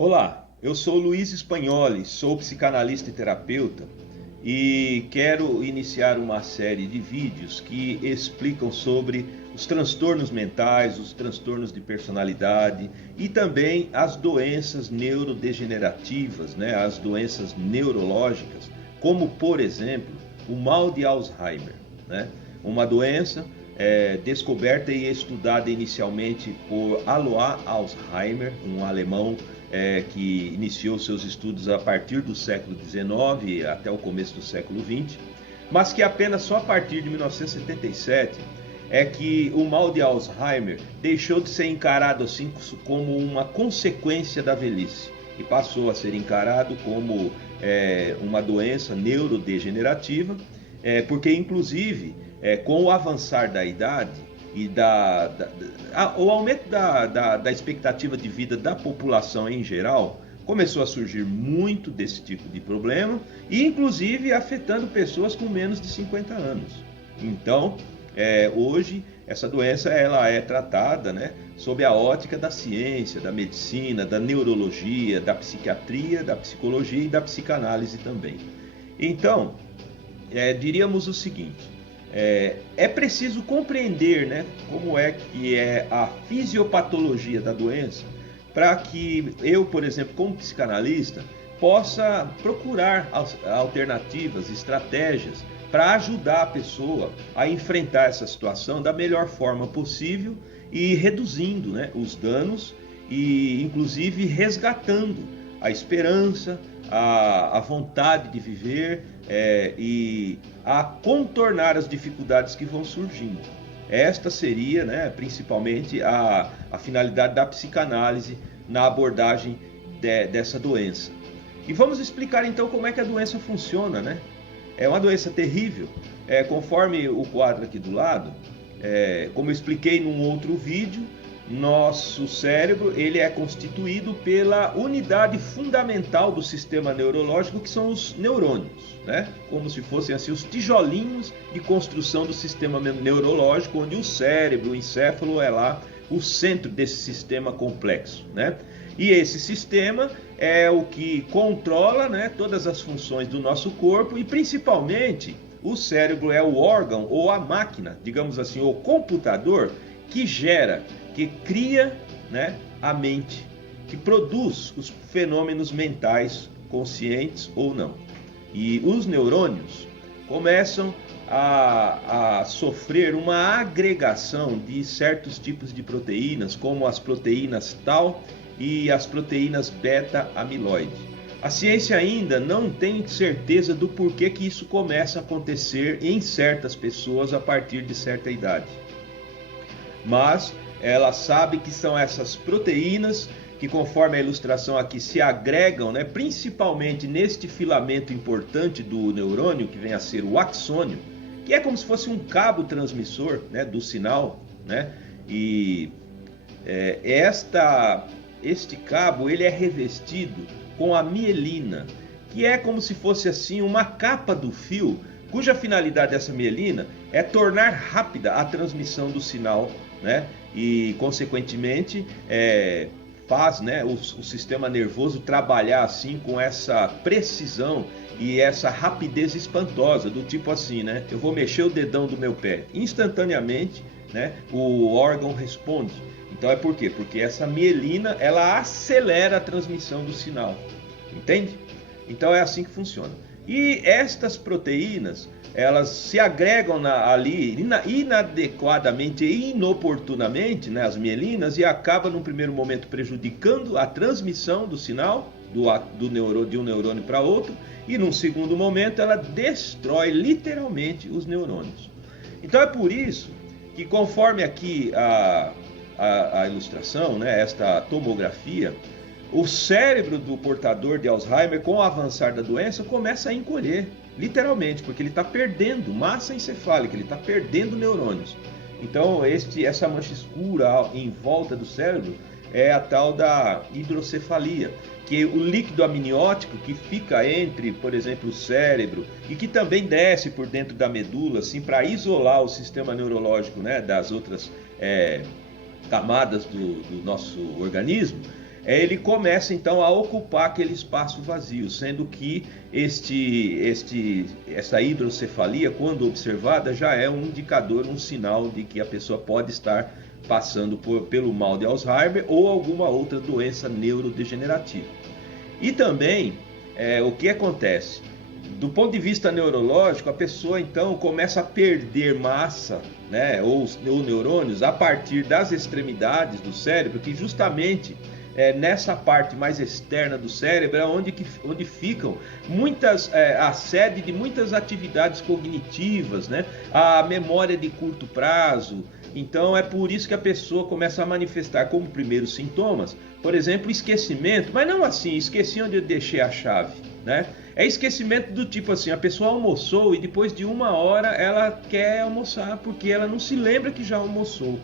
Olá, eu sou Luiz Spagnoli, sou psicanalista e terapeuta e quero iniciar uma série de vídeos que explicam sobre os transtornos mentais, os transtornos de personalidade e também as doenças neurodegenerativas, as doenças neurológicas, como por exemplo o mal de Alzheimer, uma doença descoberta e estudada inicialmente por Alois Alzheimer, um alemão que iniciou seus estudos a partir do século XIX até o começo do século XX, mas que apenas só a partir de 1977 é que o mal de Alzheimer deixou de ser encarado assim como uma consequência da velhice e passou a ser encarado como uma doença neurodegenerativa, porque inclusive com o avançar da idade e o aumento da expectativa de vida da população em geral, começou a surgir muito desse tipo de problema e inclusive afetando pessoas com menos de 50 anos. Então, hoje essa doença ela é tratada sob a ótica da ciência, da medicina, da neurologia, da psiquiatria, da psicologia e da psicanálise também. Então, diríamos o seguinte: é preciso compreender como é que é a fisiopatologia da doença para que eu, por exemplo, como psicanalista, possa procurar alternativas, estratégias para ajudar a pessoa a enfrentar essa situação da melhor forma possível e reduzindo os danos e inclusive resgatando a esperança, a vontade de viver e a contornar as dificuldades que vão surgindo. Esta seria principalmente a finalidade da psicanálise na abordagem dessa doença. E vamos explicar então como é que a doença funciona. É uma doença terrível, conforme o quadro aqui do lado, como eu expliquei num outro vídeo, nosso cérebro ele é constituído pela unidade fundamental do sistema neurológico, que são os neurônios, como se fossem assim os tijolinhos de construção do sistema neurológico, onde o cérebro, o encéfalo é lá o centro desse sistema complexo, E esse sistema é o que controla todas as funções do nosso corpo e principalmente o cérebro é o órgão ou a máquina, digamos assim, o computador que gera, que cria a mente, que produz os fenômenos mentais, conscientes ou não. E os neurônios começam a sofrer uma agregação de certos tipos de proteínas, como as proteínas tau e as proteínas beta-amiloide. A ciência ainda não tem certeza do porquê que isso começa a acontecer em certas pessoas a partir de certa idade. Mas ela sabe que são essas proteínas que, conforme a ilustração aqui, se agregam, principalmente neste filamento importante do neurônio, que vem a ser o axônio, que é como se fosse um cabo transmissor do sinal, E este cabo ele é revestido com a mielina, que é como se fosse assim uma capa do fio, cuja finalidade dessa mielina é tornar rápida a transmissão do sinal, E consequentemente faz o sistema nervoso trabalhar assim com essa precisão e essa rapidez espantosa, do tipo assim, eu vou mexer o dedão do meu pé, instantaneamente, o órgão responde. Então é por quê? Porque essa mielina ela acelera a transmissão do sinal, entende? Então é assim que funciona. E estas proteínas elas se agregam ali inadequadamente e inoportunamente, as mielinas, e acabam num primeiro momento prejudicando a transmissão do sinal de um neurônio para outro, e num segundo momento ela destrói literalmente os neurônios. Então é por isso que, conforme aqui a ilustração, esta tomografia, o cérebro do portador de Alzheimer, com o avançar da doença, começa a encolher, literalmente, porque ele está perdendo massa encefálica, ele está perdendo neurônios. Então, essa mancha escura em volta do cérebro é a tal da hidrocefalia, que o líquido amniótico que fica entre, por exemplo, o cérebro e que também desce por dentro da medula, assim, para isolar o sistema neurológico das outras camadas do nosso organismo, ele começa então a ocupar aquele espaço vazio, sendo que essa hidrocefalia, quando observada, já é um indicador, um sinal de que a pessoa pode estar passando pelo mal de Alzheimer ou alguma outra doença neurodegenerativa. E também, o que acontece? Do ponto de vista neurológico, a pessoa então começa a perder massa, né, ou neurônios a partir das extremidades do cérebro, que justamente nessa parte mais externa do cérebro é onde ficam a sede de muitas atividades cognitivas, né, a memória de curto prazo. Então é por isso que a pessoa começa a manifestar como primeiros sintomas, por exemplo, esquecimento, mas não assim, esqueci onde eu deixei a chave, né? É esquecimento do tipo assim, a pessoa almoçou e depois de 1 hora ela quer almoçar porque ela não se lembra que já almoçou,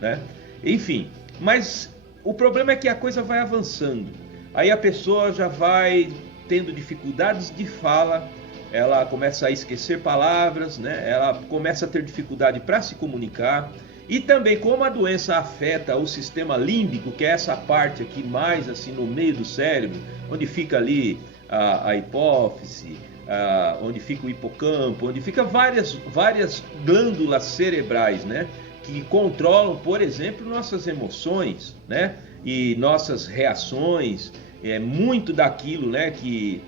né? Enfim, mas o problema é que a coisa vai avançando, aí a pessoa já vai tendo dificuldades de fala, ela começa a esquecer palavras, né? Ela começa a ter dificuldade para se comunicar. E também como a doença afeta o sistema límbico, que é essa parte aqui mais assim no meio do cérebro, onde fica ali a hipófise, onde fica o hipocampo, onde fica várias glândulas cerebrais, né, que controlam, por exemplo, nossas emoções, né, e nossas reações, muito daquilo, né, que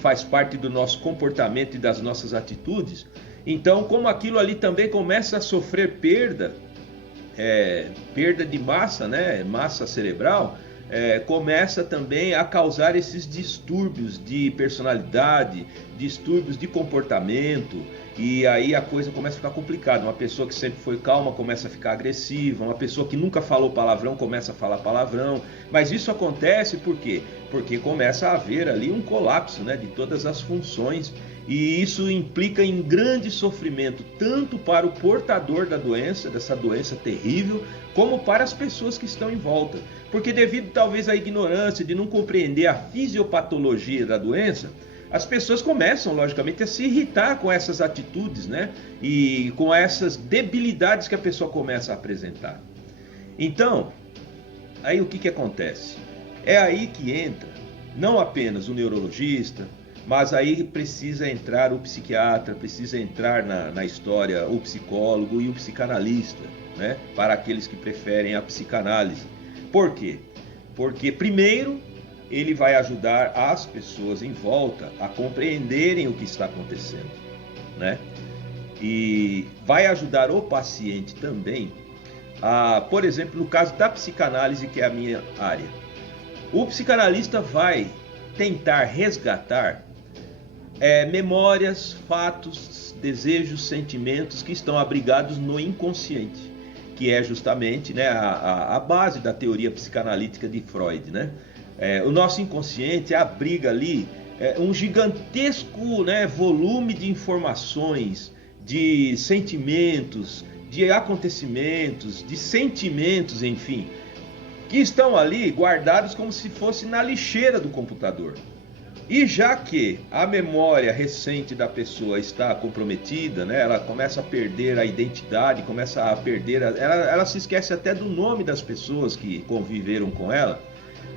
faz parte do nosso comportamento e das nossas atitudes. Então, como aquilo ali também começa a sofrer perda de massa, né, massa cerebral, começa também a causar esses distúrbios de personalidade, distúrbios de comportamento, e aí a coisa começa a ficar complicada. Uma pessoa que sempre foi calma começa a ficar agressiva, uma pessoa que nunca falou palavrão começa a falar palavrão. Mas isso acontece por quê? Porque começa a haver ali um colapso, né, de todas as funções, e isso implica em grande sofrimento, tanto para o portador da doença, dessa doença terrível, como para as pessoas que estão em volta. Porque devido talvez à ignorância de não compreender a fisiopatologia da doença, as pessoas começam, logicamente, a se irritar com essas atitudes, né? E com essas debilidades que a pessoa começa a apresentar. Então, aí o que acontece? É aí que entra não apenas o neurologista, mas aí precisa entrar o psiquiatra, precisa entrar na história o psicólogo e o psicanalista, né? Para aqueles que preferem a psicanálise. Por quê? Porque primeiro ele vai ajudar as pessoas em volta a compreenderem o que está acontecendo, né? E vai ajudar o paciente também a, por exemplo, no caso da psicanálise, que é a minha área, o psicanalista vai tentar resgatar memórias, fatos, desejos, sentimentos que estão abrigados no inconsciente, que é justamente, né, a base da teoria psicanalítica de Freud, né? O nosso inconsciente abriga ali um gigantesco, né, volume de informações, de sentimentos, de acontecimentos, de sentimentos, enfim, que estão ali guardados como se fosse na lixeira do computador. E já que a memória recente da pessoa está comprometida, né, ela começa a perder a identidade, começa a perder, ela se esquece até do nome das pessoas que conviveram com ela,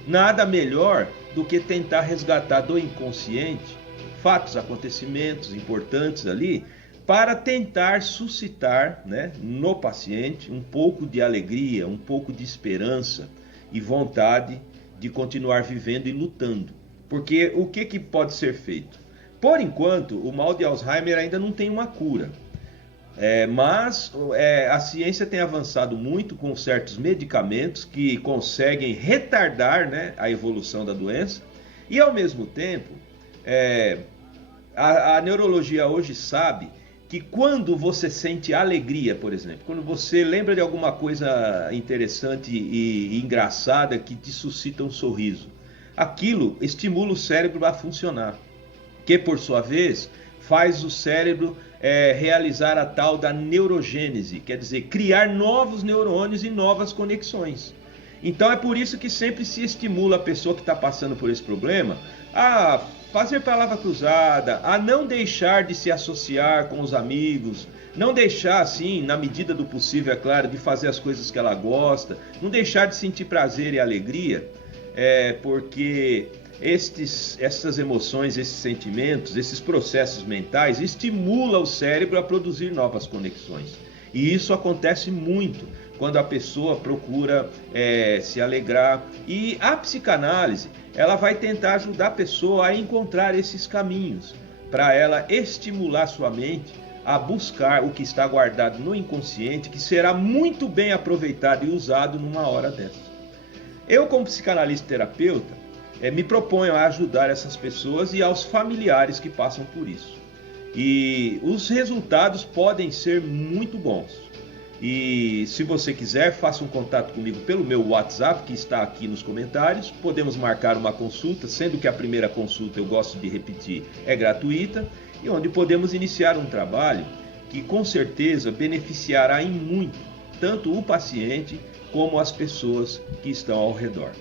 nada melhor do que tentar resgatar do inconsciente fatos, acontecimentos importantes ali, para tentar suscitar, né, no paciente um pouco de alegria, um pouco de esperança e vontade de continuar vivendo e lutando. Porque o que pode ser feito? Por enquanto, o mal de Alzheimer ainda não tem uma cura. Mas a ciência tem avançado muito com certos medicamentos que conseguem retardar, né, a evolução da doença. E ao mesmo tempo, a neurologia hoje sabe que quando você sente alegria, por exemplo, quando você lembra de alguma coisa interessante e engraçada que te suscita um sorriso, aquilo estimula o cérebro a funcionar, que por sua vez faz o cérebro realizar a tal da neurogênese, quer dizer, criar novos neurônios e novas conexões. Então é por isso que sempre se estimula a pessoa que está passando por esse problema a fazer palavra cruzada, a não deixar de se associar com os amigos, não deixar, assim, na medida do possível, é claro, de fazer as coisas que ela gosta, não deixar de sentir prazer e alegria, porque essas emoções, esses sentimentos, esses processos mentais estimulam o cérebro a produzir novas conexões. E isso acontece muito quando a pessoa procura se alegrar. E a psicanálise, ela vai tentar ajudar a pessoa a encontrar esses caminhos, para ela estimular sua mente a buscar o que está guardado no inconsciente, que será muito bem aproveitado e usado numa hora dessa. Eu, como psicanalista e terapeuta, me proponho a ajudar essas pessoas e aos familiares que passam por isso. E os resultados podem ser muito bons. E se você quiser, faça um contato comigo pelo meu WhatsApp, que está aqui nos comentários. Podemos marcar uma consulta, sendo que a primeira consulta, eu gosto de repetir, é gratuita, e onde podemos iniciar um trabalho que com certeza beneficiará em muito tanto o paciente como as pessoas que estão ao redor.